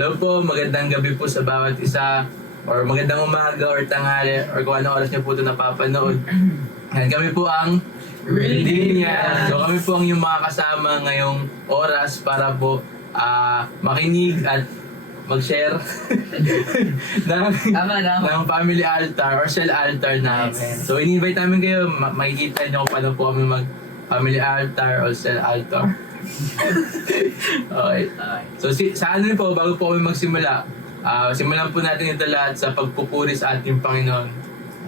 Hello po, magandang gabi po sa bawat isa, or magandang umaga or tanghali, or kung anong oras niyo po ito napapanood. Yan, kami po ang Radinia. So kami po ang yung mga kasama ngayong oras para po makinig at mag-share ng family altar or cell altar namin. So in-invite namin kayo, makikita nyo kung paano po kami mag-family altar or cell altar. Okay. So sa ano rin po, bago po kami magsimula, simulan po natin ito lahat sa pagpupuri sa ating Panginoon.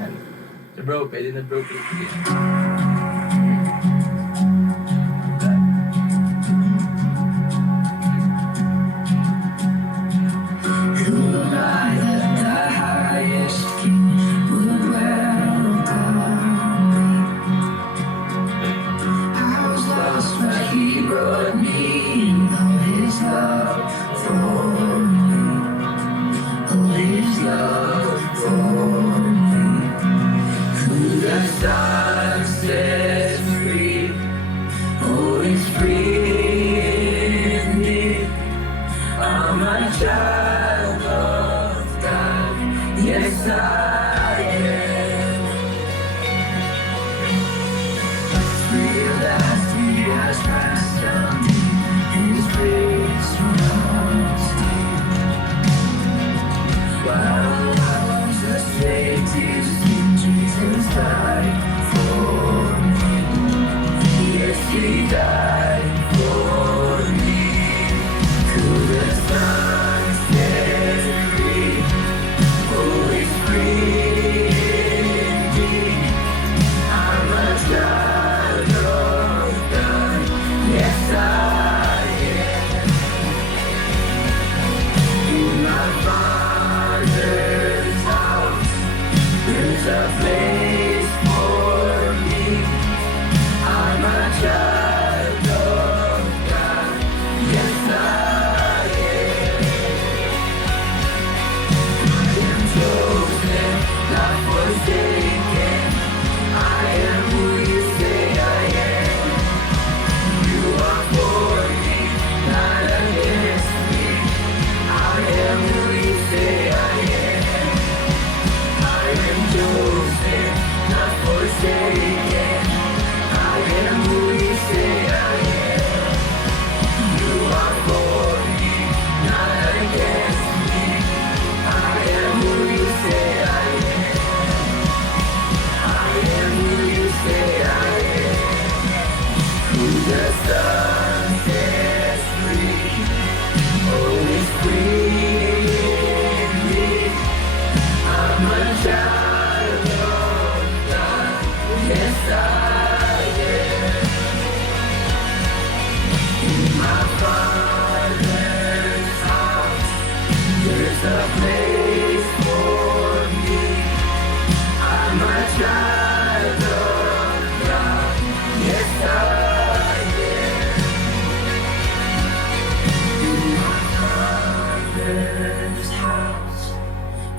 Yan. So bro, pwede na bro.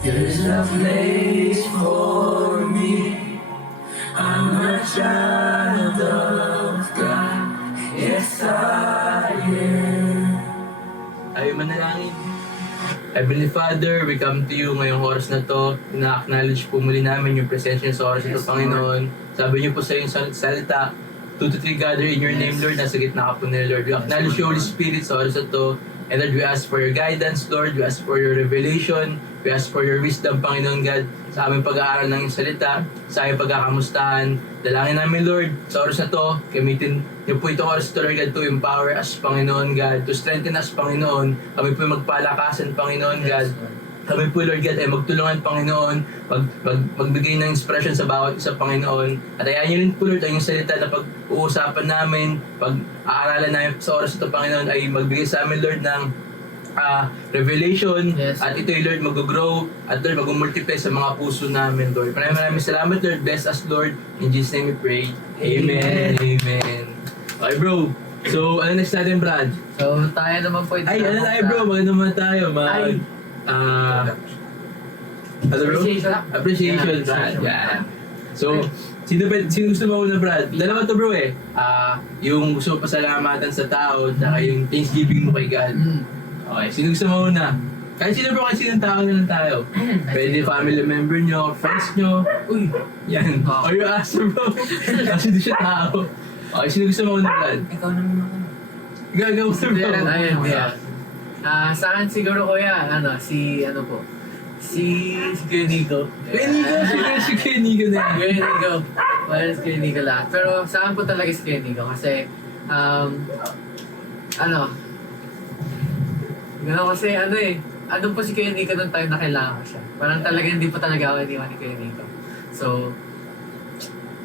There's a place for me. I'm a child of God. Yes, I am. Tayo manalangin. Heavenly Father, we come to you ngayong oras na to. Na-acknowledge po muli namin yung presensya niyo sa oras na to, Panginoon. Sabi niyo po sa iyong salita, 2 to 3 gather in your name, Lord. Nasa gitna ka po nila, Lord. We acknowledge your Holy Spirit sa oras na to. And Lord, we ask for your guidance, Lord. We ask for your revelation. We ask for your wisdom, Panginoon God, sa aming pag-aaral ng iyong salita, sa aming pagkakamustahan. Dalangin namin, Lord, sa oras na to, gamitin niyo po ito oras to, Lord God, to empower us, Panginoon God, to strengthen us, Panginoon. Kami po magpalakasan, Panginoon God. Kami po, Lord God, ay magtulungan, Panginoon, magbigay ng inspiration sa bawat isa, Panginoon. At ayaw niyo rin po, Lord, ang iyong salita na pag-uusapan namin, pag-aaralan namin sa oras ito, Panginoon, ay magbigay sa amin, Lord, ng revelation. Yes. At ito'y, Lord, mag-grow at, Lord, mag-multiply sa mga puso namin, Lord. Maraming salamat, Lord. Bless us, Lord. In Jesus' name we pray. Amen. Amen. Okay, bro. So, ano next natin, Brad? So, tayo naman po. Ay, ano tayo, bro? Maganda naman tayo. Appreciation. Appreciation, Brad. Yan. So, sino gusto mo una, Brad? Dalawa to, bro, eh. Yung gusto mo pasalamatan sa tao, at yung thanksgiving mo kay God. Okay, sino gusto mo una? Kahit sino bro, kahit sinong tao na lang tayo. Pwede family member nyo, friends nyo. Uy! Yan. Or you ask bro. Kasi di siya tao. Okay, sino gusto mo una, Brad? Ikaw naman ako. Gagaw mo bro. Ayun, yeah. Sa akin siguro kuya, si Kuya Nico. Kuya Nico, si Kuya Nico na yan. Kuya Nico. Well, si Kuya Nico lahat. Pero sa akin po talaga si Kuya Nico kasi, kasi andun po si Kuya Nico nung time na kailangan ko siya. Parang talaga hindi po talaga ako iniwan ni Kuya Nico. So,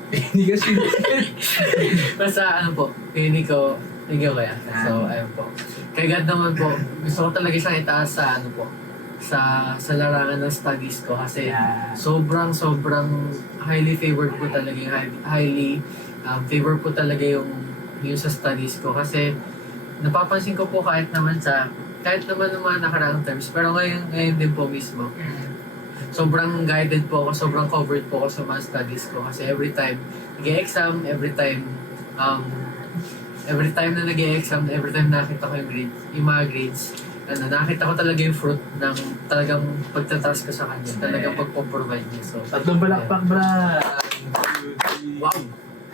Hindi kasi. basta Kuya Nico, thank you kuya. So, ayun po. Kay God naman po, gusto ko talaga siyang itaas sa sa larangan ng studies ko kasi sobrang highly favored po talaga yung highly favored po talaga yung sa studies ko kasi napapansin ko po kahit naman ng mga nakaraang terms pero ngayon din po mismo sobrang guided po ako, sobrang covered po ako sa mga studies ko kasi every time nag-e-exam, every time na nag-e-exam, every time nakita ko yung mga grades, nakita ko talaga yung fruit ng talagang pagtataas ko sa kanya, talagang pagpo-provide niya. So, Tatlong balakpak, Brad. wow!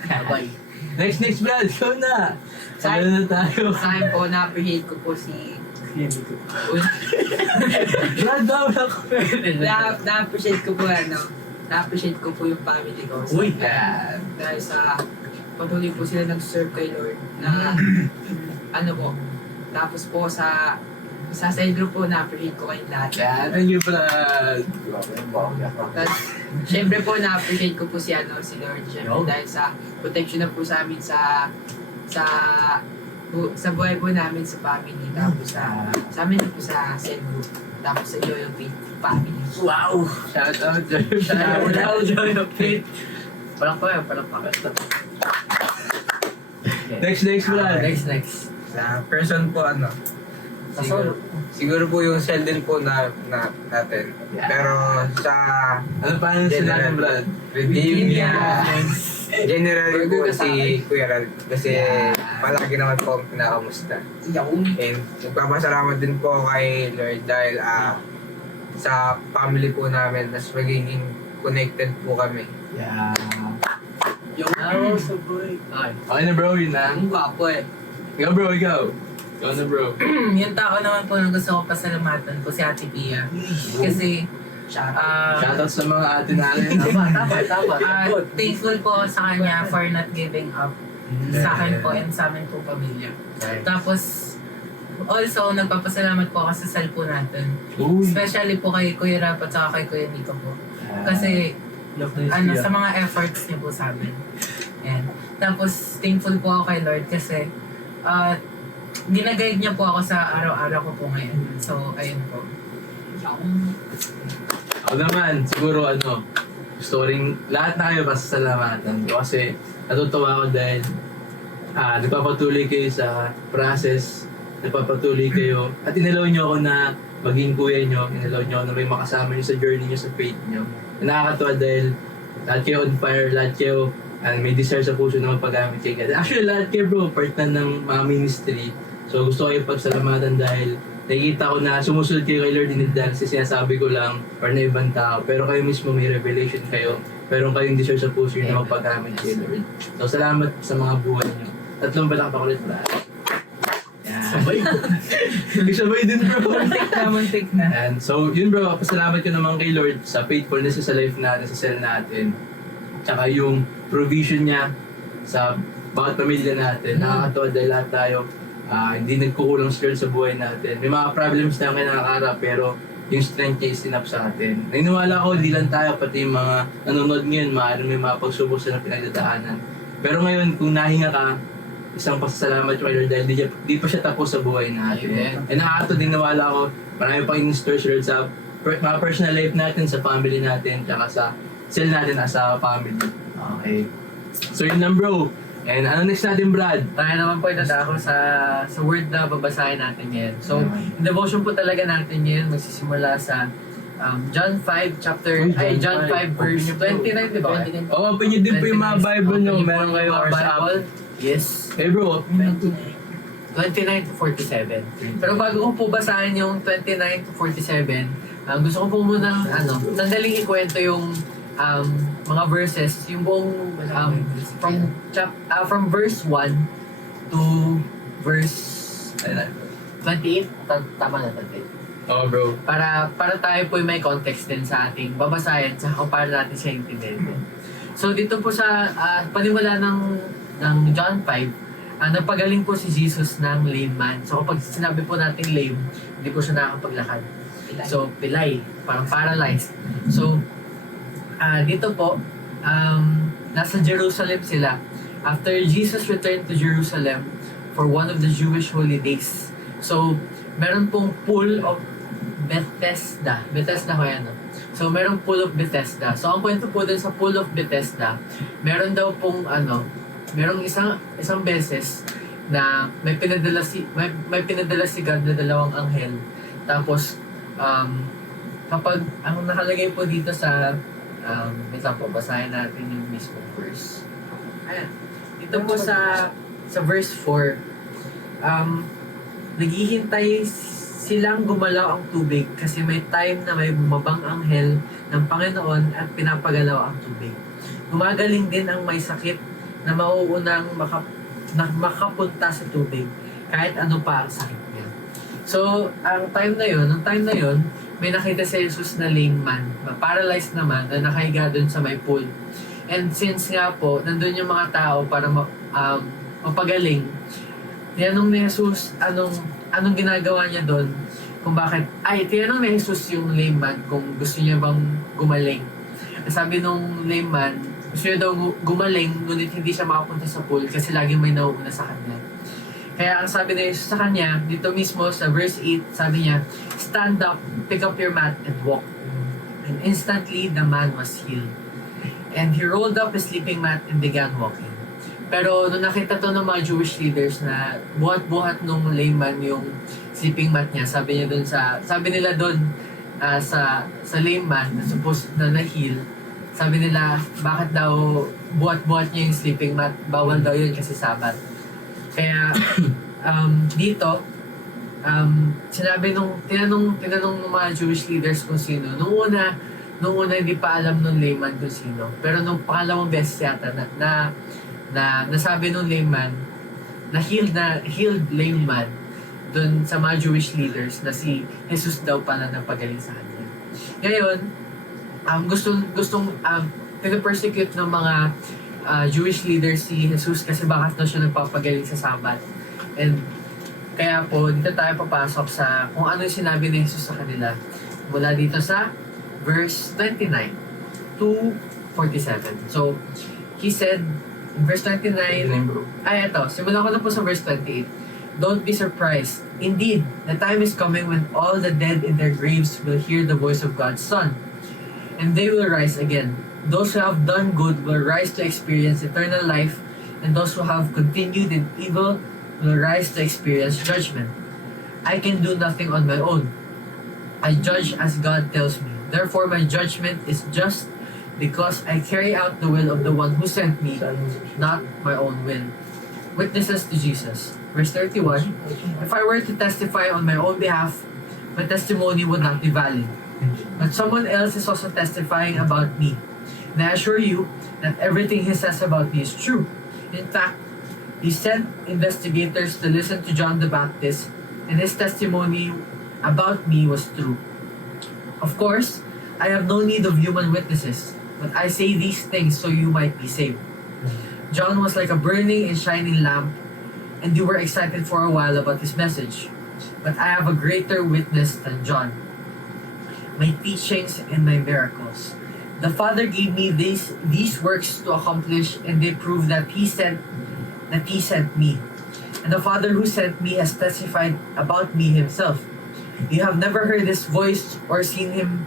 Abay. Next, Brad. Ikaw na. Sa Ano na tayo? akin po, na-appreciate ko po si... Brad, bawal ako. Na-appreciate ko po na-appreciate ko po yung family ko. Uy! Dahil sa patuloy po sila nag-serve kay Lord na tapos po sa side group po na-appreciate ko kayong lahat. Thank you, Brad. Tapos, syempre po na-appreciate ko po si Lord syempre dahil sa protection na po sa amin sa buhay po namin sa family tapos sa amin na po sa cell group tapos sa Joy of Faith family. Wow! Shout out, Joy. Shout out, Joy of Faith! Parang Next, Brad. Next. Sa person po siguro po yung cell din po natin. Yeah. Pero sa Ano pa yung sila ng Brad? general po si Kuya Ralph kasi palagi naman po ang pinakamusta. And nagpapasalamat din po kay Lord dahil sa family po namin mas magiging connected po kami. Yeah. Yung so boy. Okay na bro, yun na. Ang gwapo eh. Ikaw bro, ikaw. Ikaw na bro. Yung tao naman po na gusto ko pasalamatan po si Ate Pia. Kasi, Shoutout sa mga ate natin. Tama. thankful po sa kanya for not giving up sa akin po and sa amin po pamilya. Tapos, also, nagpapasalamat po ako sa sal po natin. Uy. Especially po kay Kuya Rap at saka kay Kuya Nico po. Kasi, sa mga efforts niyo po sa amin. Yan. Tapos, thankful po ako kay Lord kasi ginaguide niya po ako sa araw-araw ko po ngayon. So, ayun po. Ako naman, siguro gusto ko rin lahat na kayo pasasalamatan ko kasi natutuwa ako dahil nagpapatuloy kayo sa process, nagpapatuloy kayo at inalaw niyo ako na maging kuya niyo, inalaw niyo ako na may makasama niyo sa journey niyo sa faith niyo. Nakakatuwa dahil lahat kayo on fire, lahat kayo may desire sa puso na magpagamit kay God. Actually, lahat kayo bro, part na ng mga ministry. So gusto ko kayo pagsalamatan dahil nakikita ko na sumusunod kayo kay Lord din dahil kasi sinasabi ko lang or na ibang tao. Pero kayo mismo may revelation kayo. Pero kayong desire sa puso yun na magpagamit kay Lord. So salamat sa mga buhay niyo. Tatlong balakpak ulit bro. Sabay. Sabay din bro. Muntik na. And so yun bro, pasalamat ko naman kay Lord sa faithfulness niya sa life natin, sa cell natin. Tsaka yung provision niya sa bawat pamilya natin. Nakakatawa dahil lahat tayo hindi nagkukulang sa Lord sa buhay natin. May mga problems tayo kayo nakakaharap pero yung strength niya is enough sa atin. Naniniwala ko, hindi lang tayo, pati yung mga nanonood ngayon, may mga pagsubok sa pinagdadaanan. Pero ngayon, kung nahinga ka, isang pasasalamat yung kay Lord dahil di pa siya tapos sa buhay natin. Amen. And nakakatawa din nawala ko, marami pang in-store si Lord sa mga personal life natin, sa family natin, tsaka sa cell natin as a family. Okay. So yun lang bro. And ano next natin Brad? Tayo naman po itadako sa word na babasahin natin ngayon. So, devotion po talaga natin ngayon magsisimula sa John 5 John 5 verse 29, di ba? Open nyo din po yung mga Bible nyo. Meron kayo or sa app. Yes. Hey bro, 29 to 47. Pero bago ko po basahin yung 29 to 47, gusto ko po munang sandaling ikwento yung mga verses, yung buong from verse 1 to verse 28. Tama na 28. Oo, bro. Para tayo po may context din sa ating babasahin sa kung paano natin siya intindihin. So dito po sa panimula ng John 5, nagpagaling po si Jesus ng lame man. So kapag sinabi po natin lame, hindi po siya nakakapaglakad. So pilay, parang paralyzed. So dito po, nasa Jerusalem sila. After Jesus returned to Jerusalem for one of the Jewish holy days. So meron pong pool of Bethesda. Bethesda ko yan. So, merong pool of Bethesda. So, ang kwento po dun sa pool of Bethesda, meron daw pong merong isang beses na may pinadala si God na dalawang anghel. Tapos, kapag, ang nakalagay po dito sa, wait lang po, basahin natin yung mismo verse. Ayan. Dito po sa verse 4, naghihintay silang gumalaw ang tubig kasi may time na may bumabang anghel ng Panginoon at pinapagalaw ang tubig. Gumagaling din ang may sakit na mauunang makapunta sa tubig kahit ano pa ang sakit niya. So, ang time na yon, may nakita si Jesus na lame man, paralyzed naman, na nakahiga dun sa may pool. And since nga po, nandun yung mga tao para mapagaling, tinanong ni Jesus anong ginagawa niya doon, kung bakit, tinanong ni Jesus yung lame man kung gusto niya bang gumaling. Sabi nung lame man, gusto niya daw gumaling, ngunit hindi siya makapunta sa pool kasi laging may nauuna sa kanya. Kaya ang sabi ni Jesus sa kanya, dito mismo sa verse 8, sabi niya, "Stand up, pick up your mat, and walk." And instantly, the man was healed. And he rolled up his sleeping mat and began walking. Pero nung nakita to ng mga Jewish leaders na buhat-buhat nung layman yung sleeping mat niya, sabi nila doon sa layman na supposed na na-heal, sabi nila, bakit daw buhat-buhat niya yung sleeping mat? Bawal daw yun kasi Sabat. Kaya dito, tinanong ng mga Jewish leaders kung sino. Nung una hindi pa alam nung layman kung sino. Pero nung pangalawang beses yata na nasabi nung layman, na healed layman dun sa mga Jewish leaders na si Jesus daw pala nagpagaling sa kanya. Ngayon, gustong pinapersecute ng mga Jewish leaders si Jesus kasi bakit daw siya nagpapagaling sa Sabat. And kaya po, dito tayo papasok sa kung ano yung sinabi ni Jesus sa kanila. Mula dito sa verse 29 to 47. So, he said, in verse 29, simulan ko na po sa verse 28. Don't be surprised. Indeed, the time is coming when all the dead in their graves will hear the voice of God's Son, and they will rise again. Those who have done good will rise to experience eternal life, and those who have continued in evil will rise to experience judgment. I can do nothing on my own. I judge as God tells me. Therefore, my judgment is just, because I carry out the will of the one who sent me, not my own will. Witnesses to Jesus. Verse 31, if I were to testify on my own behalf, my testimony would not be valid. But someone else is also testifying about me. And I assure you that everything he says about me is true. In fact, he sent investigators to listen to John the Baptist, and his testimony about me was true. Of course, I have no need of human witnesses, but I say these things so you might be saved. John was like a burning and shining lamp, and you were excited for a while about his message. But I have a greater witness than John, my teachings and my miracles. The Father gave me these works to accomplish, and they prove that He sent me. And the Father who sent me has testified about me Himself. You have never heard His voice or seen Him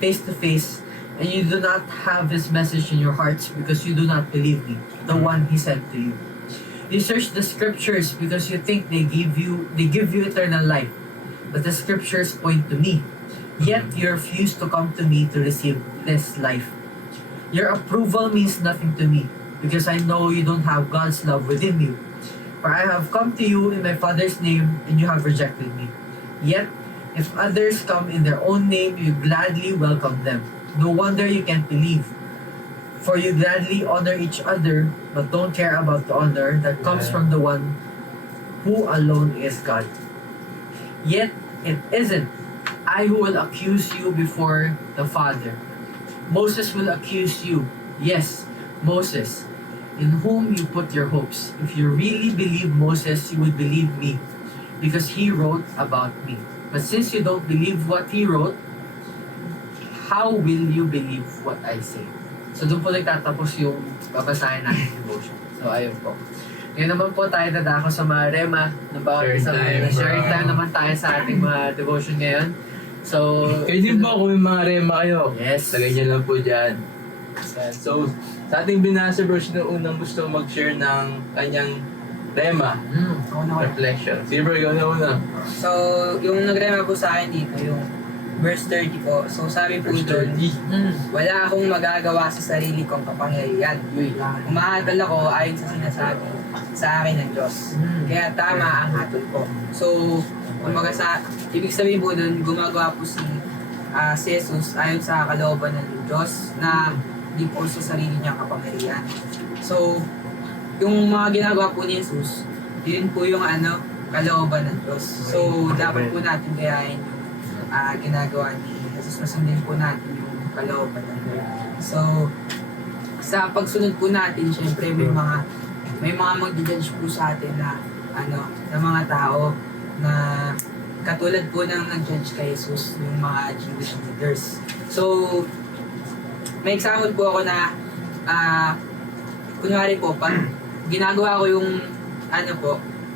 face to face, and you do not have His message in your hearts because you do not believe me, the one He sent to you. You search the Scriptures because you think they give you eternal life, but the Scriptures point to me. Yet you refuse to come to me to receive this life. Your approval means nothing to me because I know you don't have God's love within you. For I have come to you in my Father's name, and you have rejected me. Yet, if others come in their own name, you gladly welcome them. No wonder you can't believe. For you gladly honor each other, but don't care about the honor that comes from the one who alone is God. Yet, it isn't I who will accuse you before the Father. Moses will accuse you. Yes, Moses, in whom you put your hopes. If you really believe Moses, you would believe me, because he wrote about me. But since you don't believe what he wrote, how will you believe what I say? So doon po nagtatapos yung babasahin natin devotion. So ayun po. Ngayon naman po tayo dadako sa mga rema na bawat Sharing isang time, sharing bro. time naman tayo sa ating mga devotion ngayon. So, Kayo din po kung may mga rema kayo. Yes. Lagay niyo lang po dyan. Yan. So, sa ating binasa bro, sino unang gusto mag-share ng kanyang rema, Ako na reflection? Sige bro, ikaw na una. So, yung nagrema po sa akin dito, yung verse 30 po. So, sabi po Verse doon, 30. wala akong magagawa sa sarili kong kapangyarihan. Umahatol ako ayon sa sinasabi sa akin ng Diyos. Kaya tama ang hatol ko. So, kumaga sa, ibig sabihin po doon, gumagawa po si Jesus ayon sa kalooban ng Diyos na di po sa sarili niyang kapangyarihan. So, yung mga ginagawa po ni Jesus, yun po yung kalooban ng Diyos. So, dapat po natin gayahin yung ginagawa ni Jesus. Masundin po natin yung kalooban ng Diyos. So, sa pagsunod po natin, syempre may mga mag-judge po sa atin na na mga tao na katulad po ng nag-judge kay Jesus, yung mga Jewish leaders. So, may example po ako na kunwari po, pag ginagawa ko yung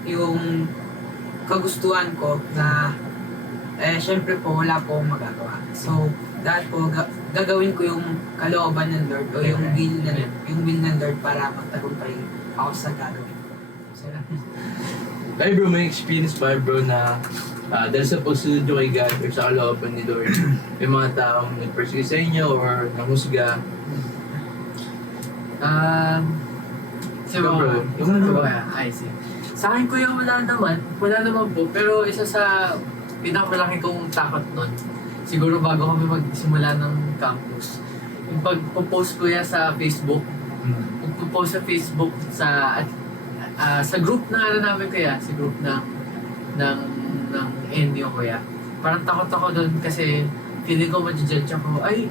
yung kagustuhan ko na syempre po wala po akong magagawa. So, dapat po gagawin ko yung kalooban ng Lord o yung will ng Lord para magtagumpay ako sa gagawin ko. So, Ay bro, may experience ba bro na dahil sa pagsunod nyo kay God or sa kalooban ni Lord, may mga taong nag-pursue sa inyo or nanghusga? Siguro, bro. Siguro, I see. Sa akin kuya, wala naman po. Pero isa sa pinakamalaki kong takot nun, siguro bago kami magsimula ng campus, yung pag-post kuya sa Facebook, pag-post sa Facebook sa group na namin kuya, sa group ng NDO kuya. Parang takot ako doon kasi feeling ko ma-judge ako, ay,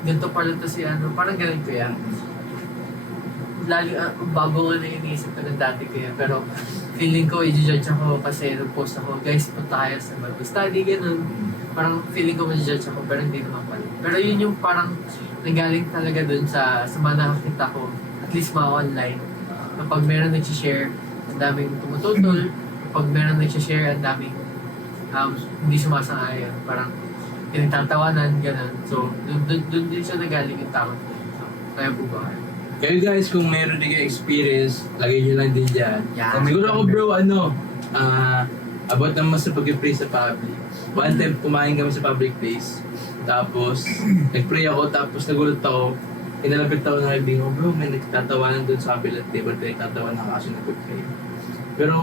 ganito pala to si parang ganun kuya. Lalo, bago nga na iniisip ko ng dati kuya, pero feeling ko i-judge ako kasi nag-post ako, guys, punta kayo sa Bible study, ganun. Parang feeling ko ma-judge ako, pero hindi naman pala. Pero yun yung parang nanggaling talaga dun sa mga nakakita ko, at least mga online, kapag meron nag-share, ang daming tumututol. Kapag meron nag-share, ang daming hindi sumasang-ayon. Parang pinagtatawanan, gano'n. So, dun din siya nagaling yung takot ko. So, kaya po ba? Kayo guys, kung meron din kayo experience, lagay nyo lang din dyan. Yeah. Siguro ako bro, about naman sa pag-pray sa public. One time, kumain kami sa public place. Tapos, nag-pray ako, tapos nagulat ako. Inalapit ako ng kaibigan ko, bro, may nagtatawanan doon sa kabilang table, nagtatawanan ako kasi nag-pray. Pero,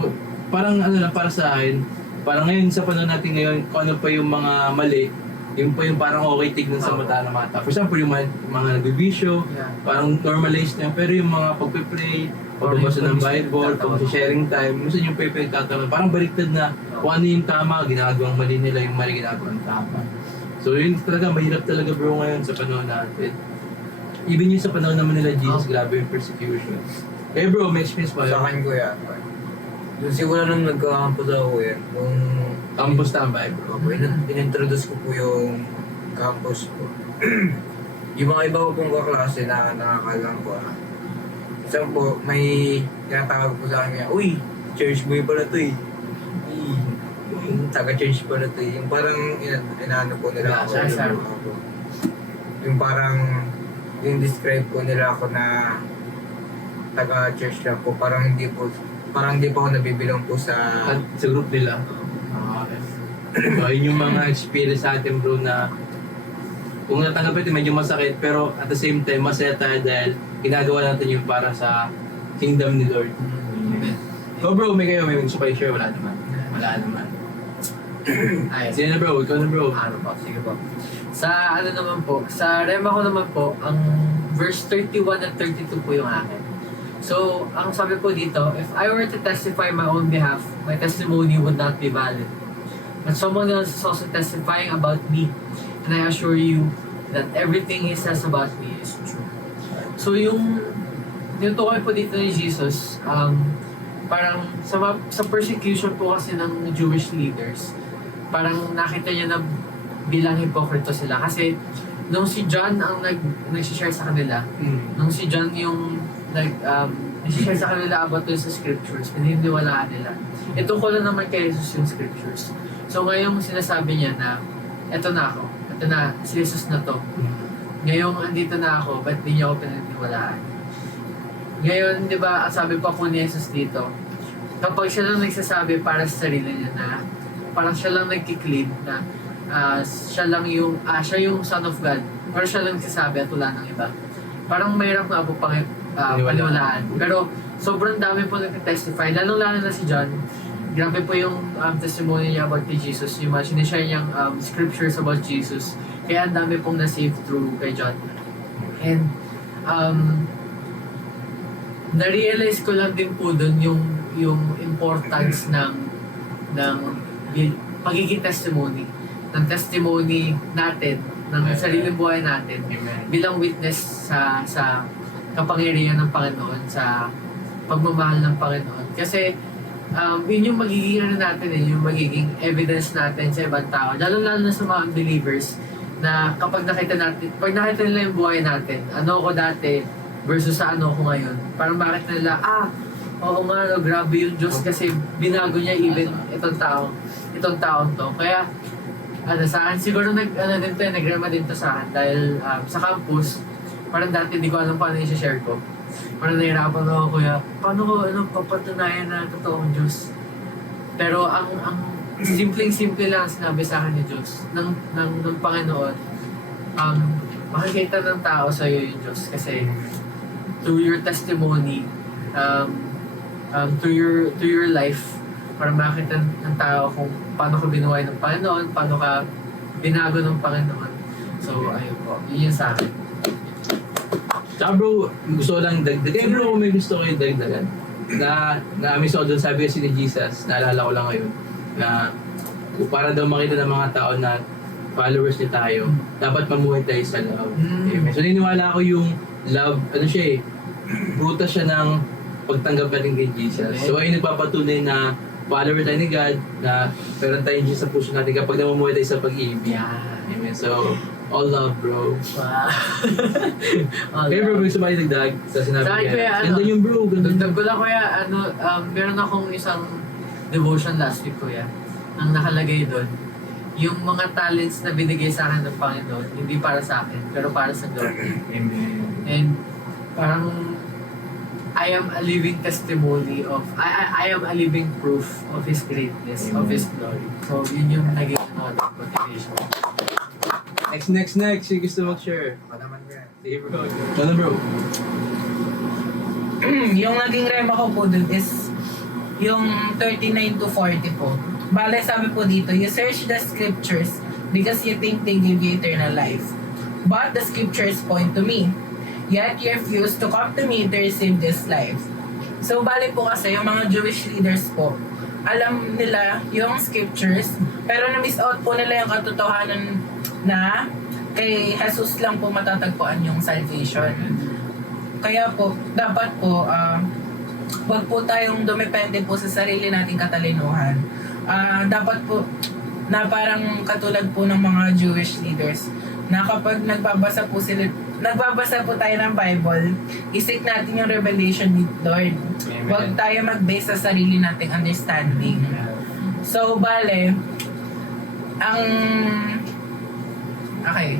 parang para sa akin, parang ngayon sa panahon natin ngayon, kung ano pa yung mga mali, yung pa yung parang okay tignan sa mata ng mata. For example, yung mga nagbibisyo, parang normalized na, pero yung mga pagpe-pray, pagbabasa ng Bible, pag-sharing time, minsan yung pinagtatawanan, parang baliktad na kung ano yung tama, ginagawang mali nila, yung mali ginagawang tama. So yun talaga, mahirap talaga bro ngayon sa panahon natin. Even yung sa panahon naman nila Jesus, grabe yung persecution. Kaya bro, may experience ba Sa akin kuya, yung simula nung nagka-campus ako yan, nung Campus tambay bro. in-introduce ko po yung campus ko. Yung mga iba ko pong kaklase na nakakalang ko. Isang po, may tinatawag po sa akin kaya, uy, church boy pala to eh. Yung taga-church pala to eh. Yung parang inaano po nila ako. Yung parang, yung describe po nila ako na taga-church lang po. Parang hindi pa ako nabibilang po sa group nila. So yun yung mga experience sa atin bro na kung natanggapin medyo masakit pero at the same time masaya tayo dahil ginagawa natin yung para sa kingdom ni Lord. Go bro, may gusto kayo share? Wala naman. Wala naman. Ayun. Sige na bro, ikaw na bro. Ano po, sige po. Sa ano naman po, sa rema ko naman po, ang verse 31 at 32 po yung akin. So, ang sabi po dito, if I were to testify my own behalf, my testimony would not be valid. But someone else is also testifying about me, and I assure you that everything he says about me is true. So, yung tinutukoy po dito ni Jesus, parang sa persecution po kasi ng Jewish leaders, parang nakita niya na bilang hipokrito sila. Kasi nung si John ang nag-share sa kanila, nung si John yung nag-share sa kanila about sa scriptures, pininiwalaan nila. Ito ko lang naman kay Jesus yung scriptures. So ngayong sinasabi niya na, eto na ako, eto na, si Jesus na to. Ngayong andito na ako, ba't di niya ako pininiwalaan? Ngayon, di ba, sabi pa po ni Jesus dito, kapag siya lang nagsasabi para sa sarili niya na, parang siya lang nagkiklaim na siya yung Son of God, or siya lang nagsasabi at wala ng iba. Parang mayroon na po paniwalaan. Pero sobrang dami po nag-testify, lalo-lalo na si John. Grabe po yung testimony niya about kay Jesus, yung mga sinishare niyang scriptures about Jesus. Kaya ang dami pong na-save through kay John. And na-realize ko lang din po dun yung importance ng pagiging testimony. Ng testimony natin, ng sariling buhay natin, bilang witness sa kapangyarihan ng Panginoon, sa pagmamahal ng Panginoon. Kasi yun yung magiging natin, yung magiging evidence natin sa ibang tao, lalo-lalo na sa mga unbelievers, na kapag nakita nila yung buhay natin, ano ako dati versus sa ano ko ngayon, parang bakit nila, oo nga, no, grabe yung Diyos kasi binago niya even itong taong to. Kaya, sa akin, siguro nagrema din to sa akin dahil sa campus, parang dati di ko alam paano yung share ko. Parang nahirapan ako, kuya, paano ko papatunayan na totoong Diyos? Pero ang simpleng-simple lang sinabi sa akin ni Diyos, ng Panginoon, makikita ng tao sa iyo yung Diyos kasi through your testimony, through your life, para makita ng tao kung paano ka binuhay ng Panginoon, paano ka binago ng Panginoon. So, ayun po. Yun yung sa akin. Tsaka bro, gusto ko lang dagdagan. Bro, kung may gusto kayo dagdagan. Na-miss ako doon, sabi kasi ni Jesus, naalala ko lang ngayon, na para daw makita ng mga tao na followers niya tayo, dapat mamuhay tayo sa love. Amen. So, naniniwala ako yung love, prutas siya ng pagtanggap natin kay Jesus. So, ay nagpapatunay na follower tayo ni God, na meron tayong Jesus sa puso natin kapag namumuhay tayo sa pag-ibig. Amen. So, all love, bro. Wow. Okay, bro, may sumali dagdag sa sinabi Sa akin, niya. kuya, Ganda yung bro, ganda Dagdag ko lang, kuya, meron akong isang devotion last week, kuya. Ang nakalagay doon, yung mga talents na binigay sa akin ng Panginoon, hindi para sa akin, pero para sa God. Amen. And parang I am a living testimony of, I am a living proof of His greatness, of His glory. So, yun yung naging motivation. Next. Yung gusto mag-share. Panaman ko yan. Sige bro. Ano bro? Yung naging rema ko po dun is yung 39 to 40 po. Bale, sabi po dito, you search the scriptures because you think they give you eternal life. But the scriptures point to me. Yet you refuse to come to me to receive this life. So, bale po kasi, yung mga Jewish leaders po, alam nila yung scriptures, pero na-miss out po nila yung katotohanan na kay Jesus lang po matatagpuan yung salvation. Kaya po, dapat po, wag po tayong dumepende po sa sarili nating katalinuhan. Dapat po, na parang katulad po ng mga Jewish leaders, na kapag nagbabasa po tayo ng Bible, isik natin yung revelation ni Lord. Huwag tayo mag-base sa sarili nating understanding. So, bale, okay.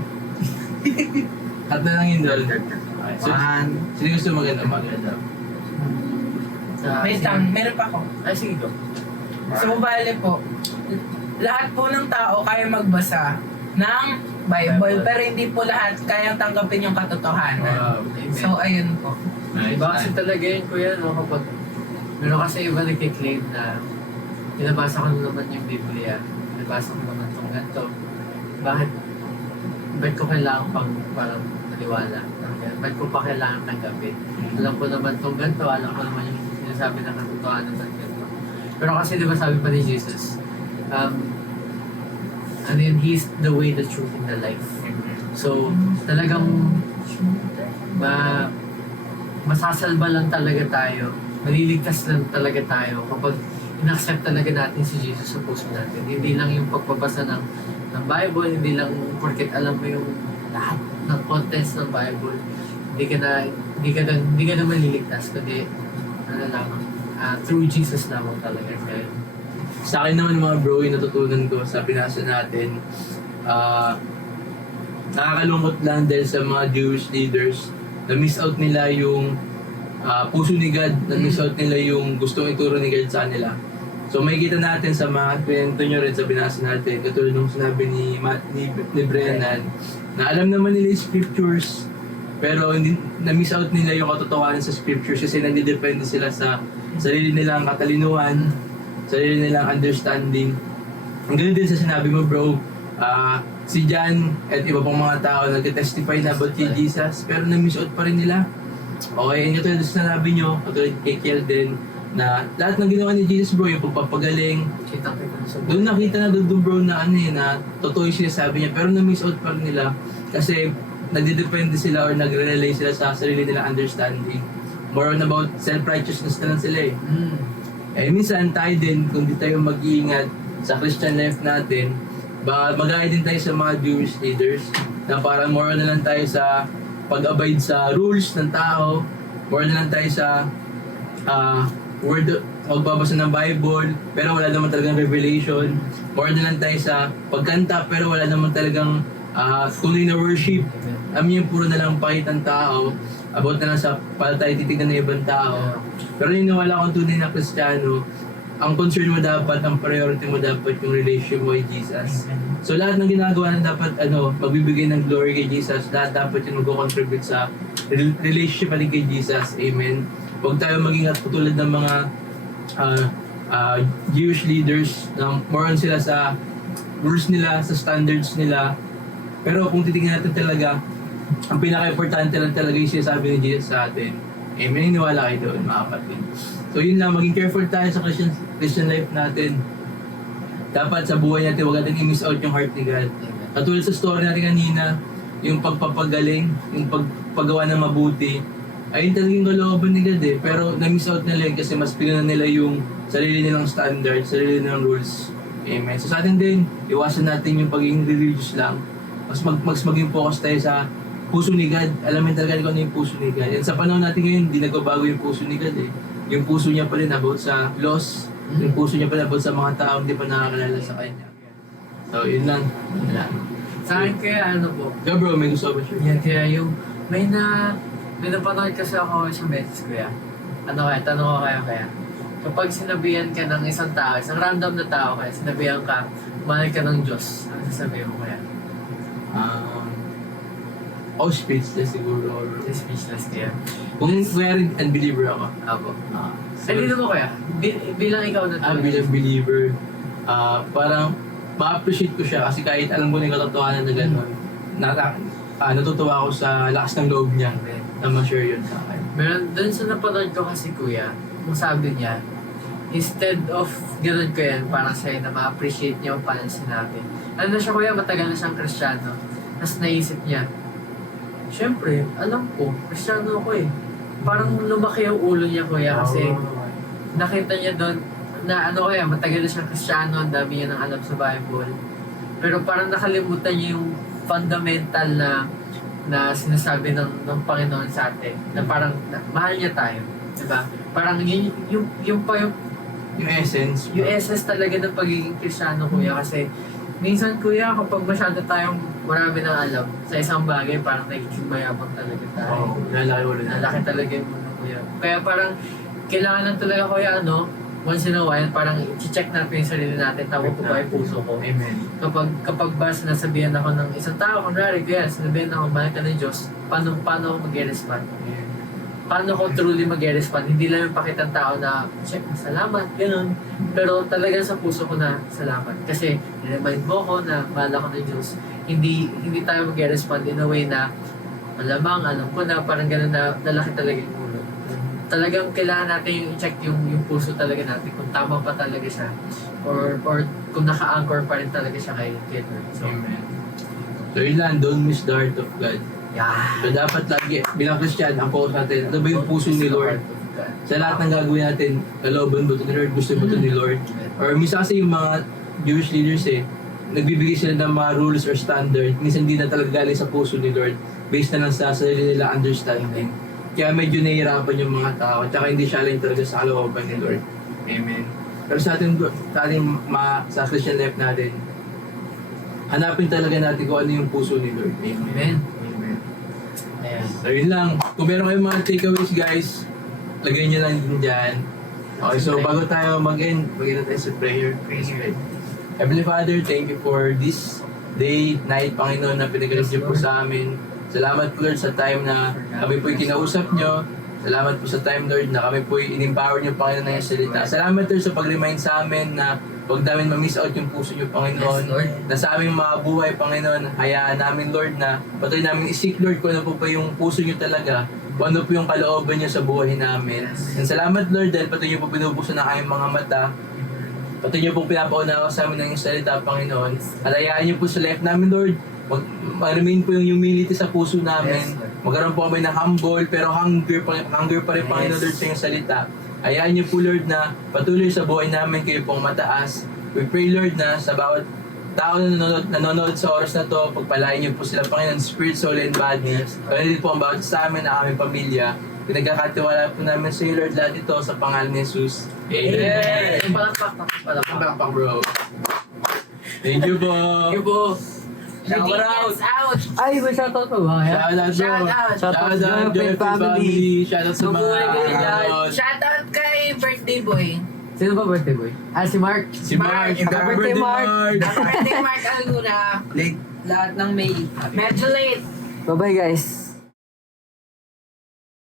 At na lang yung doll. Sino gusto maganda? Wait lang, meron pa ako. Ay, sige go. So, bale po, lahat po ng tao kaya magbasa ng Bible, pero hindi po lahat kayang tanggapin yung katotohanan. Wow. Amen. So, ayun po. Diba kasi talaga yun, kuya, no, kapag Meron kasi iba nagkiklaim na binabasa ko naman yung Biblia, binabasa ko naman itong ganito. Ba't ko kailangan parang maniwala? Ba't ko pa kailangan tanggapin? Alam ko naman itong ganito, alam ko naman yung sinasabi na katotohanan ng ganito. Pero kasi di ba sabi pa ni Jesus, ano yun, He's the way, the truth, and the life. So, talagang masasalba lang talaga tayo, maliligtas lang talaga tayo kapag in-accept talaga natin si Jesus sa puso natin. Hindi lang yung pagbabasa ng Bible, hindi lang porket alam mo yung lahat ng contents ng Bible, hindi ka na maliligtas, kundi ano lamang, through Jesus lamang talaga. Kaya, Sa akin naman mga bro, yung natutunan ko sa pinasa natin, nakakalungkot lang dahil sa mga Jewish leaders na miss out nila yung puso ni God, na miss out nila yung gustong ituro ni God sa kanila. So may kita natin sa mga kwento nyo rin sa binasa natin, katulad nung sinabi ni Brennan, na alam naman nila yung scriptures, pero hindi, na-miss out nila yung katotohanan sa scriptures kasi nagdidepende sila sa sarili nilang katalinuhan, sarili nilang understanding. Ang ganun din sa sinabi mo bro, si John at iba pang mga tao nag-testify na about kay Jesus, pero na-miss out pa rin nila. Okay, and katulad sa sinabi nyo, katulad kay Kiel din, na lahat ng ginawa ni Jesus bro, yung pagpapagaling, doon nakita na doon bro na na totoo yung sinasabi niya, pero na-miss out pa rin nila kasi nagdidepende sila or nagre-relay sila sa sarili nilang understanding. More on about self-righteousness na lang sila eh. Eh minsan tayo din, kung di tayo mag-iingat sa Christian life natin, baka magaya din tayo sa mga Jewish leaders na parang more na lang tayo sa pag-abide sa rules ng tao, more na lang tayo sa magbabasa ng Bible, pero wala naman talagang revelation. More na lang tayo sa pagkanta, pero wala naman talagang tunay na worship. Alam yung puro na lang pakitang tao, about na lang sa para tayo titignan ng ibang tao. Pero niniwala akong tunay na Kristiyano, ang concern mo dapat, ang priority mo dapat yung relationship mo kay Jesus. So lahat ng ginagawa na dapat magbibigay ng glory kay Jesus, lahat dapat yung mag-contribute sa relationship natin kay Jesus. Amen. Huwag tayo maging katulad ng mga Jewish leaders na more on sila sa rules nila, sa standards nila. Pero kung titingnan natin talaga, ang pinaka-importante lang talaga yung sinasabi ni Jesus sa atin. May niniwala kayo doon, mga kapatid. So yun lang, maging careful tayo sa Christian life natin. Dapat sa buhay natin, huwag natin i-miss out yung heart ni God. Katulad sa story natin kanina, yung pagpapagaling, yung paggawa ng mabuti, ayun talagang kalooban ni God eh. Pero na-miss out nila yun kasi mas pinuna nila yung sarili nilang standards, sarili nilang rules. Amen. So sa atin din, iwasan natin yung pagiging religious lang. Mas maging focus tayo sa puso ni God. Alamin talaga kung ano yung puso ni God. And sa panahon natin ngayon, hindi nagbabago yung puso ni God eh. Yung puso niya pa rin about sa laws. Yung puso niya pa rin about sa mga tao hindi pa nakakilala sa Kanya. So, yun lang. sa akin kaya po, Go bro, may gusto ba siya? yan kaya yung, may napanood kasi ako sa message kuya. Tanong ko kaya. Kapag sinabihan ka ng isang tao, isang random na tao kaya, sinabihan ka, mahal ka ng Diyos, ano sasabihin mo kaya? Speechless siguro. Or Speechless kaya. kung very unbeliever ako. Apo. So, Dito mo kaya, bilang ikaw na bilang believer, parang ma-appreciate ko siya kasi kahit alam ko na yung katotohanan na gano'n, natutuwa ako sa lakas ng loob niya na ma-share yun sa akin. Meron, dun sa napanood ko kasi kuya, kung sabi niya, instead of gano'n ko yan, parang sa'yo na ma-appreciate niya kung paano sinabi. Ano na siya kuya, matagal na siyang Kristiyano. Tapos naisip niya, syempre, alam ko, Kristiyano ako eh. Parang lumaki yung ulo niya kuya kasi nakita niya doon na kuya, matagal na siyang Kristiyano, ang dami niya nang alam sa Bible. Pero parang nakalimutan niya yung fundamental na sinasabi ng Panginoon sa atin. Na parang mahal niya tayo. Diba? Parang yung Yung essence talaga ng pagiging Kristiyano kuya kasi minsan kuya kapag masyado tayong marami nang alam sa isang bagay parang nagiging mayabang talaga tayo. Nalaki talaga yung mundo kuya. Kaya parang kailangan lang talaga kuya once in a while parang i-check natin yung sarili natin tawag ko ba yung puso ko. Amen. Kapag ba sinasabihan ako ng isang tao, kunwari kuya, sinabihan ako mahal ka ng Diyos, paano ako mag-respond? paano ko truly mag-respond. Hindi lang yung pakitang tao na, check, salamat, ganun. Pero talagang sa puso ko na, salamat. Kasi, remind mo ko na mahal ako ng Diyos. Hindi tayo mag-respond in a way na, malamang, alam ko na, parang ganun na, lalaki talaga yung ulo. Talagang kailangan natin yung i-check yung puso talaga natin, kung tama pa talaga siya. Or kung naka-anchor pa rin talaga siya kay Lord. So, Amen. So yun lang, don't miss the heart of God. yeah. So dapat lagi, bilang Christian, ang focus natin, ano ba yung puso ni Lord? Sa lahat ng gagawin natin, kalooban mo ito ni Lord, gusto mo ito ni Lord. Or minsan kasi yung mga Jewish leaders nagbibigay sila ng mga rules or standard, minsan hindi na talaga galing sa puso ni Lord, based na lang sa sarili nila understanding. Kaya medyo nahihirapan yung mga tao, at saka hindi siya align talaga sa kalooban ni Lord. Amen. Pero sa sa Christian life natin, hanapin talaga natin kung ano yung puso ni Lord. Amen. Amen. Ayan. So yun lang. Kung meron kayong mga takeaways guys, lagay nyo lang din dyan. Okay, so bago tayo mag-end na tayo sa prayer. Heavenly Father, thank you for this day, night, Panginoon, na pinagalit niyo po sa amin. Salamat po Lord sa time na kami po'y kinausap niyo. Salamat po sa time Lord na kami po'y in-empower niyo Panginoon na yung salita. Salamat Lord sa pag-remind sa amin na huwag namin ma-miss out yung puso niyo Panginoon. Yes, Lord. Na sa aming mga buhay Panginoon, hayaan namin Lord na patuloy namin isik Lord kung ano po pa yung puso niyo talaga. Kung ano po yung kalooban niyo sa buhay namin. And salamat Lord dahil patuloy niyo po binubuksan ng aming mga mata. Patuloy niyo pong pinapaunawa sa amin ng iyong salita, Panginoon. At hayaan niyo po sa life namin, Lord. Mag-remain po yung humility sa puso namin. Yes, Lord. Magkaroon po kami ng humble, pero hunger pa rin, Panginoon, Lord, sa iyong salita. Hayaan niyo po, Lord, na patuloy sa buhay namin kayo pong mataas. We pray, Lord, na sa bawat tao na nanonood sa oras na to, pagpalain niyo po sila, Panginoon, spirit, soul, and body. Kaya din po ang bawat sa amin na aming pamilya. Pinagkakatiwala po namin sa iyo, Lord, lahat ito sa pangalan ni Jesus. Amen. Palakpak, bro. Thank you po. Thank you po. Shout out. Out! Ay, may shoutout pa ba? Shout out, bro. Shout out. Shout out, Joyful Family. Shout out sa mga Mabuhay kayo dyan. nanonood. Shoutout kay birthday boy. Sino ba birthday boy? Si Mark. Si Mark. Happy Happy birthday, Mark. Happy birthday Mark Aluna. Late Lahat ng may Medyo late. Bye-bye guys.